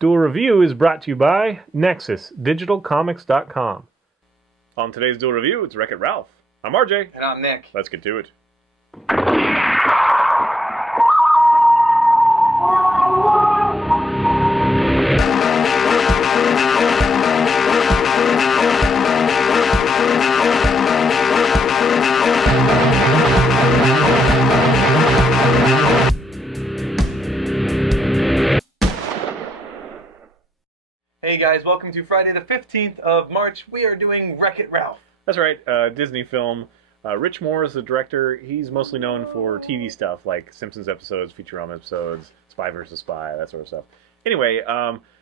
Duel Review is brought to you by NexusDigitalComics.com. On today's Duel Review, it's Wreck-It Ralph. I'm RJ. And I'm Nick. Let's get to it. Hey guys, welcome to Friday the 15th of March. We are doing Wreck-It Ralph. That's right, Disney film. Rich Moore is the director. He's mostly known for TV stuff like Simpsons episodes, Futurama episodes, Spy vs. Spy, that sort of stuff. Anyway,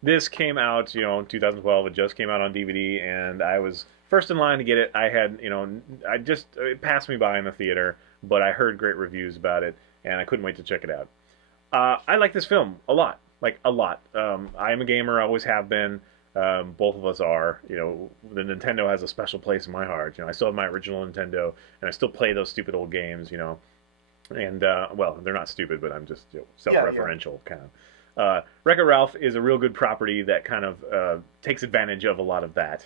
this came out, in 2012. It just came out on DVD, and I was first in line to get it. I had, it passed me by in the theater, but I heard great reviews about it, and I couldn't wait to check it out. I like this film a lot. Like, a lot. I am a gamer, I always have been. Both of us are. The Nintendo has a special place in my heart. I still have my original Nintendo, and I still play those stupid old games, And, well, they're not stupid, but I'm just self-referential, kind of. Wreck-It Ralph is a real good property that kind of takes advantage of a lot of that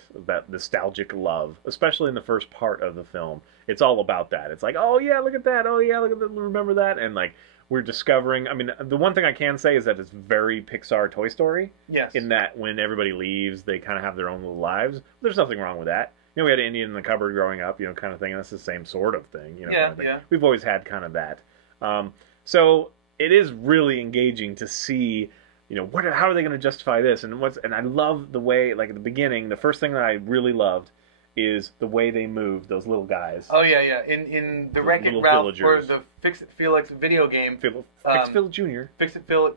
nostalgic love, especially in the first part of the film. It's all about that. It's like, oh yeah, look at that, oh yeah, look at that, remember that, and like, we're discovering, the one thing I can say is that it's very Pixar Toy Story. Yes. In that when everybody leaves, they kind of have their own little lives. There's nothing wrong with that. We had Indian in the cupboard growing up, kind of thing, and that's the same sort of thing, Yeah, kind of thing. Yeah. We've always had kind of that. So it is really engaging to see, how are they going to justify this? And I love the way, like at the beginning, the first thing that I really loved is the way they moved those little guys. Oh yeah, yeah. In the Wreck-It Ralph or the Fix-It Felix video game. Fix-It Jr. Fix-It Felix.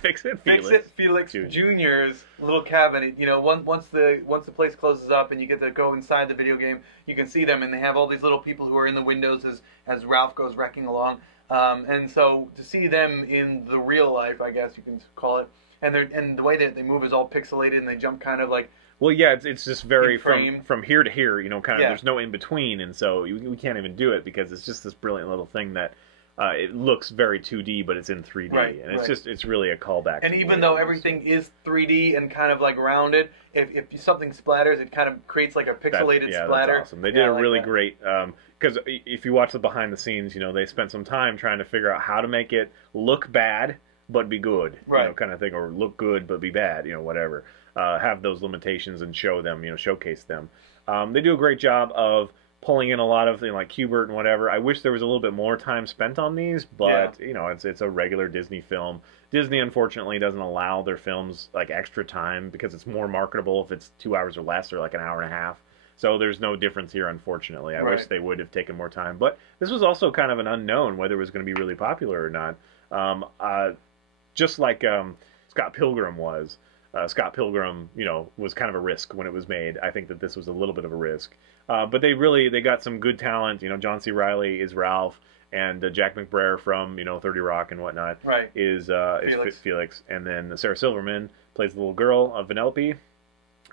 Fix-It Felix Jr.'s little cabin. Once the place closes up and you get to go inside the video game, you can see them, and they have all these little people who are in the windows as Ralph goes wrecking along. And so to see them in the real life, I guess you can call it, and the way that they move is all pixelated, and they jump kind of like. Well, yeah, it's just very from here to here, kind of. Yeah. There's no in between, and so we can't even do it because it's just this brilliant little thing that it looks very 2D, but it's in 3D, right, and it's really a callback. And even though everything is 3D and kind of like rounded, if something splatters, it kind of creates like a pixelated splatter. That's awesome. They did a really great because if you watch the behind the scenes, they spent some time trying to figure out how to make it look bad but be good, right, kind of thing, or look good but be bad, whatever. Have those limitations and show them, showcase them. They do a great job of pulling in a lot of like Q*bert and whatever. I wish there was a little bit more time spent on these, but it's a regular Disney film. Disney unfortunately doesn't allow their films like extra time because it's more marketable if it's 2 hours or less, or like an hour and a half. So there's no difference here, unfortunately. I wish they would have taken more time, but this was also kind of an unknown whether it was going to be really popular or not. Just like Scott Pilgrim was. Scott Pilgrim, was kind of a risk when it was made. I think that this was a little bit of a risk. But they got some good talent. John C. Reilly is Ralph, and Jack McBrayer from, 30 Rock and whatnot is Felix. And then Sarah Silverman plays the little girl, Vanellope.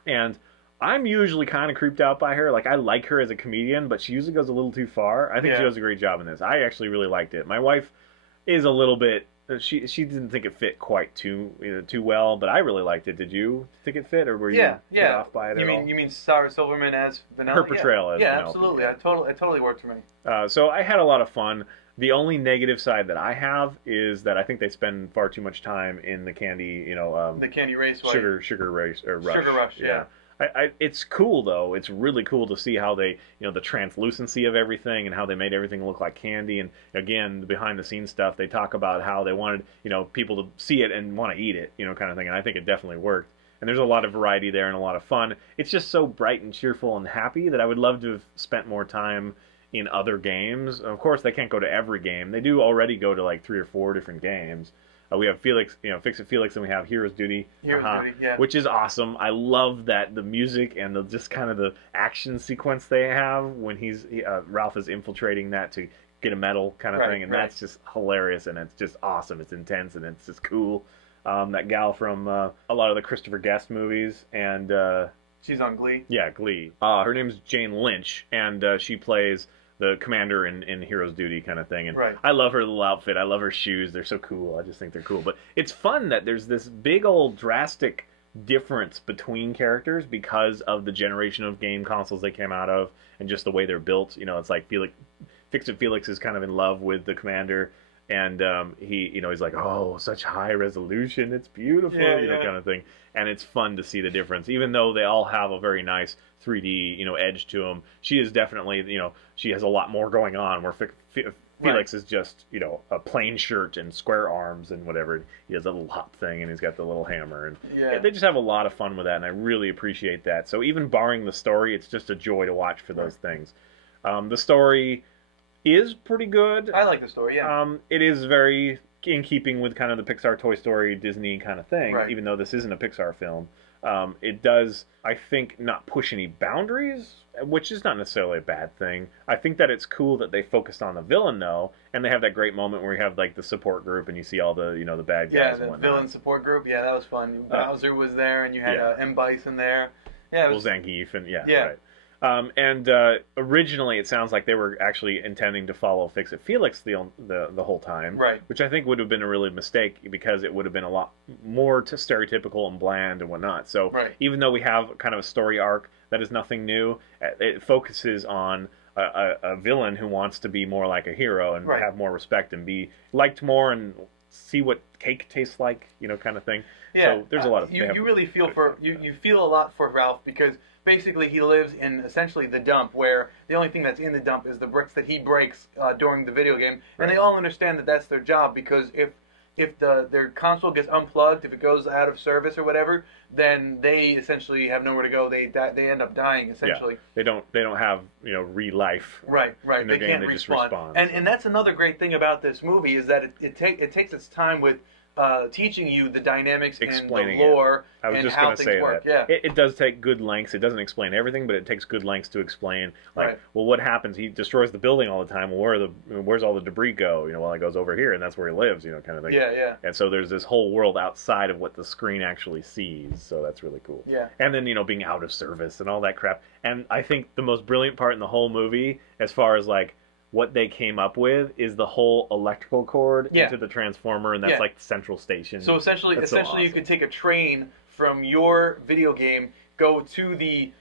And I'm usually kind of creeped out by her. Like, I like her as a comedian, but she usually goes a little too far. I think she does a great job in this. I actually really liked it. My wife is a little bit... She didn't think it fit quite too well, but I really liked it. Did you think it fit, or were you put off by it at all? You mean Sarah Silverman as Vanellope? Her portrayal as Vanellope. Yeah, absolutely. It totally worked for me. So I had a lot of fun. The only negative side that I have is that I think they spend far too much time in the candy, the candy race, sugar race or rush. Sugar rush, yeah. It's cool though. It's really cool to see how they, the translucency of everything and how they made everything look like candy. And again, the behind the scenes stuff, they talk about how they wanted, people to see it and want to eat it, kind of thing. And I think it definitely worked. And there's a lot of variety there and a lot of fun. It's just so bright and cheerful and happy that I would love to have spent more time in other games. Of course, they can't go to every game. They do already go to like 3 or 4 different games. We have Felix, Fix-It Felix, and we have Hero's Duty, which is awesome. I love that the music and just kind of the action sequence they have when Ralph is infiltrating that to get a medal kind of thing, and that's just hilarious, and it's just awesome. It's intense, and it's just cool. That gal from a lot of the Christopher Guest movies, and she's on Glee. Yeah, Glee. Her name's Jane Lynch, and she plays the commander in Hero's Duty kind of thing. And right. I love her little outfit. I love her shoes. They're so cool. I just think they're cool. But it's fun that there's this big old drastic difference between characters because of the generation of game consoles they came out of and just the way they're built. You know, it's like Fix-It Felix is kind of in love with the commander, and he's like, oh, such high resolution, it's beautiful, kind of thing. And it's fun to see the difference, even though they all have a very nice 3D edge to them. She is definitely she has a lot more going on. Where Felix is just a plain shirt and square arms and whatever. He has a little hop thing and he's got the little hammer, and they just have a lot of fun with that, and I really appreciate that. So even barring the story, it's just a joy to watch for those things. The story is pretty good. I like the story, yeah. It is very in keeping with kind of the Pixar, Toy Story, Disney kind of thing, even though this isn't a Pixar film. It does, I think, not push any boundaries, which is not necessarily a bad thing. I think that it's cool that they focused on the villain, though, and they have that great moment where you have like the support group and you see all the the bad guys. Yeah, the villain support group. Yeah, that was fun. Bowser was there, and you had M. Bison there. Yeah, it was Zangief and right. Originally, it sounds like they were actually intending to follow Fix-It Felix the whole time, right? Which I think would have been a really mistake because it would have been a lot more stereotypical and bland and whatnot. So even though we have kind of a story arc that is nothing new, it focuses on a villain who wants to be more like a hero and have more respect and be liked more and see what cake tastes like, kind of thing. Yeah, so there's a lot of you really feel for you feel a lot for Ralph because basically he lives in essentially the dump where the only thing that's in the dump is the bricks that he breaks during the video game, and they all understand that that's their job because if their console gets unplugged, if it goes out of service or whatever, then they essentially have nowhere to go. They end up dying essentially. Yeah. They don't have re-life. Right. They can't respawn. And that's another great thing about this movie is that it takes its time with teaching you the dynamics and the lore and how things work. Yeah. It does take good lengths. It doesn't explain everything, but it takes good lengths to explain. Like, well, what happens? He destroys the building all the time. Well, where's all the debris go? Well, it goes over here, and that's where he lives. Kind of thing. Yeah. And so there's this whole world outside of what the screen actually sees. So that's really cool. Yeah. And then being out of service and all that crap. And I think the most brilliant part in the whole movie, as far as like what they came up with, is the whole electrical cord into the transformer, and that's like the central station. So essentially, awesome. You could take a train from your video game, go to the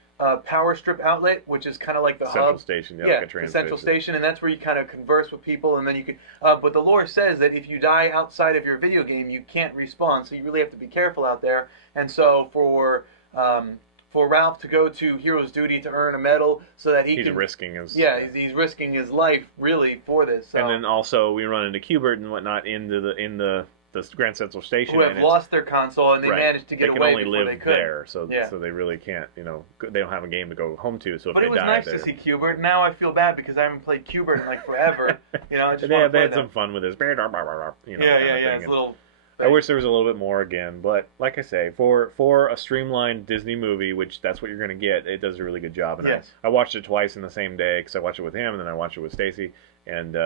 power strip outlet, which is kind of like the central hub. Station, like a train the central station. station, and that's where you kind of converse with people, and then you can. But the lore says that if you die outside of your video game, you can't respawn, so you really have to be careful out there. And so for Ralph to go to Hero's Duty to earn a medal so that he's risking his he's risking his life really for this. So. And then also we run into Qbert and whatnot in the Grand Central Station, who have lost their console and they managed to get away before they could. They can only live there, so they really can't. They don't have a game to go home to. So but if they die, it was nice to see Qbert. Now I feel bad because I haven't played Qbert in like forever. I just they had some fun with his. It's a little. I wish there was a little bit more again, but like I say, for a streamlined Disney movie, which that's what you're going to get, it does a really good job. And I watched it twice in the same day because I watched it with him and then I watched it with Stacy, and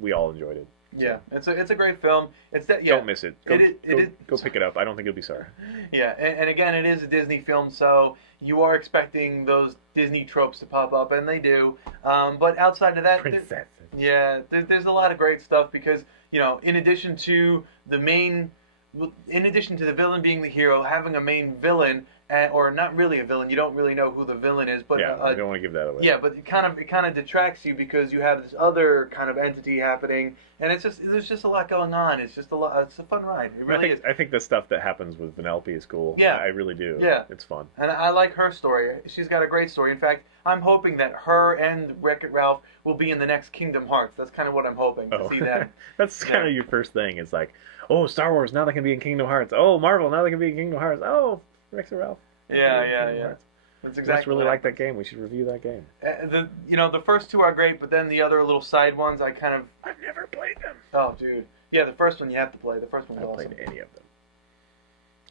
we all enjoyed it. So. Yeah, it's a great film. Don't miss it. Go pick it up. I don't think you'll be sorry. Yeah, and again, it is a Disney film, so you are expecting those Disney tropes to pop up, and they do. But outside of that, there's a lot of great stuff because in addition to the villain being the hero, having a main villain. Or not really a villain. You don't really know who the villain is, but I don't want to give that away. Yeah, but it kind of detracts you because you have this other kind of entity happening, and there's just a lot going on. It's just it's a fun ride. It really is. I think the stuff that happens with Vanellope is cool. Yeah, I really do. Yeah, it's fun, and I like her story. She's got a great story. In fact, I'm hoping that her and Wreck-It Ralph will be in the next Kingdom Hearts. That's kind of what I'm hoping to see that. That's kind of your first thing. It's like, oh, Star Wars, now they can be in Kingdom Hearts. Oh, Marvel, now they can be in Kingdom Hearts. Oh, Wreck-It Ralph. Yeah. That's exactly. I really like that game. We should review that game. The first two are great, but then the other little side ones, I've never played them. Oh, dude. Yeah, the first one you have to play. The first one's awesome. I haven't played any of them.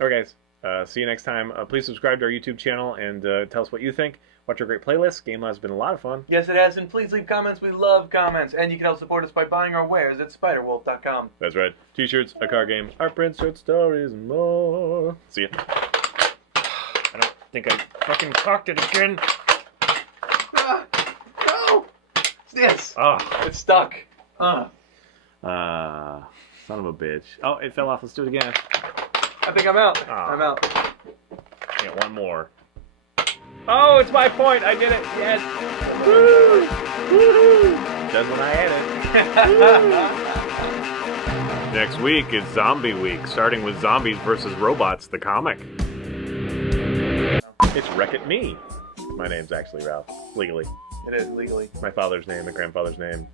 All right, guys. See you next time. Please subscribe to our YouTube channel and tell us what you think. Watch our great playlist. Game Lab's been a lot of fun. Yes, it has. And please leave comments. We love comments. And you can help support us by buying our wares at SpiderWolf.com. That's right. T-shirts, a card game, art prints, short stories, and more. See ya. I don't think I fucking cocked it again. No! Yes. Oh. It's stuck. Son of a bitch. Oh, it fell off. Let's do it again. I think I'm out. Oh. I'm out. Yeah, one more. Oh, it's my point. I did it. Yes. Woo! Woo! Does when I edit. Next week is Zombie Week, starting with Zombies vs. Robots, the comic. It's Wreck-It Me. My name's actually Ralph, legally. It is, legally. My father's name, my grandfather's name.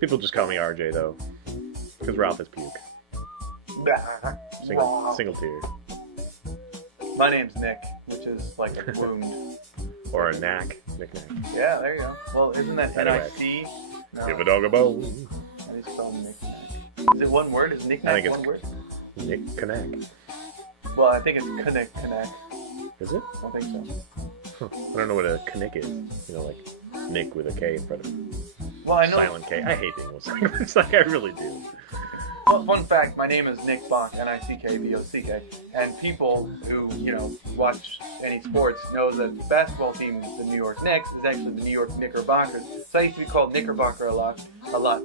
People just call me RJ, though, because Ralph is puke. Single tear. My name's Nick, which is like a wound. Or a knack. Knick-knack. Yeah, there you go. Well, isn't that N-I-C? No. Give a dog a bone. I just spelled knick-knack. Is it one word? Is knick-knack one word? Knick-knack. Well, I think it's knick-knack. Is it? I think so. I don't know what a knick is. You know, like Nick with a K in front of it. Well, I know. Silent K. I hate the English language. Like, I really do. Well, fun fact, my name is Nick Bock, N-I-C-K-B-O-C-K, and people who, you know, watch any sports know that the basketball team, the New York Knicks, is actually the New York Knickerbockers. So I used to be called Knickerbocker a lot,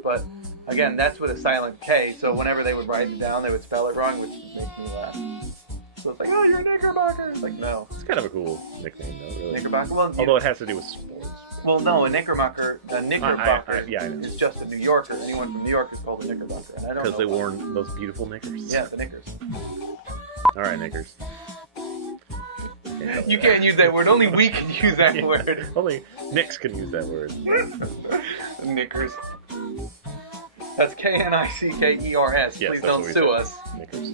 but again, that's with a silent K, so whenever they would write it down, they would spell it wrong, which would make me laugh. So it's like, oh, you're a Knickerbocker. It's like, no. It's kind of a cool nickname, though, really. Knickerbocker? Well, although it has to do with sports. Well, no, a Knickerbocker Yeah, I know. is just a New Yorker. Anyone from New York is called a Knickerbocker. Because they wore those beautiful knickers. Yeah, the knickers. All right, knickers. You can't use that word. Only we can use that word. Only Nicks can use that word. Knickers. That's K-N-I-C-K-E-R-S. Yes, Please don't sue us. Knickers.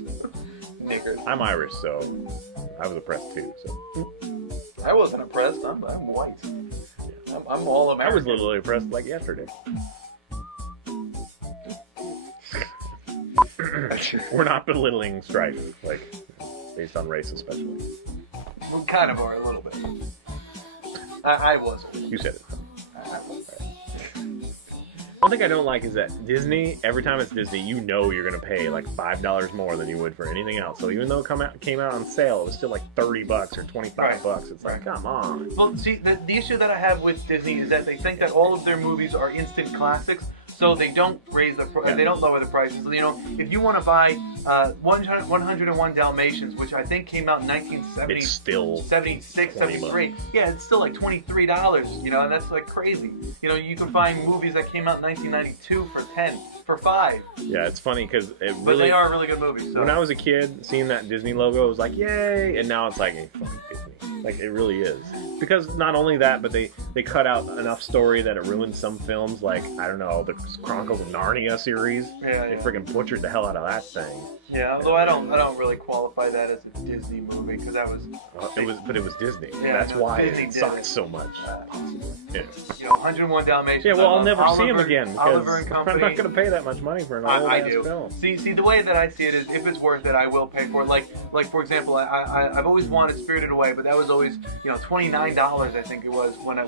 Knickers. I'm Irish, so I was oppressed too. So I wasn't oppressed. I'm white. I'm all American. I was literally oppressed like yesterday. We're not belittling strife, like based on race especially. We kind of are a little bit. I was. You said it. One thing I don't like is that Disney, every time it's Disney, you know you're going to pay like $5 more than you would for anything else. So even though it came out on sale, it was still like $30 or $25. It's like, come on. Well, see, the issue that I have with Disney is that they think that all of their movies are instant classics, so they don't raise the they don't lower the prices. So, you know, if you want to buy 101 Dalmatians, which I think came out in 1970, it's still 76, 73. Yeah, it's still like $23. You know, and that's like crazy. You know, you can find movies that came out in 1992 for $5. Yeah, it's funny because but they are really good movies. So. When I was a kid, seeing that Disney logo, it was like, yay! And now it's like, hey, fucking Disney. Like, it really is. Because not only that, but they cut out enough story that it ruins some films, like, I don't know, the Chronicles of Narnia series. Yeah, They freaking butchered the hell out of that thing. Yeah, although I don't really qualify that as a Disney movie because that was. But it was Disney. Yeah, that's why Disney it sucked so much. Yeah. You know, 101 Dalmatians. Yeah, well, I'll never see him again because Oliver and Company. I'm not going to pay that much money for an old-ass film. See, the way that I see it is, if it's worth it, I will pay for it. Like for example, I've always wanted Spirited Away, but that was always, you know, $29. I think it was when I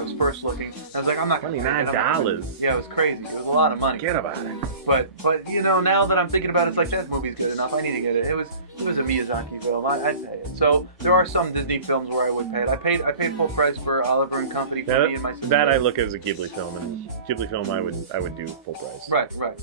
was first looking. I was like, I'm not going to $29. Yeah, it was crazy. It was a lot of money. Forget about it. But you know, now that I'm thinking about it, it's like that movie's good enough. I need to get it. It was a Miyazaki film. I'd pay it. So there are some Disney films where I would pay it. I paid full price for Oliver and Company for me and my sister. That I look at as a Ghibli film, and Ghibli film I would do full price. Right.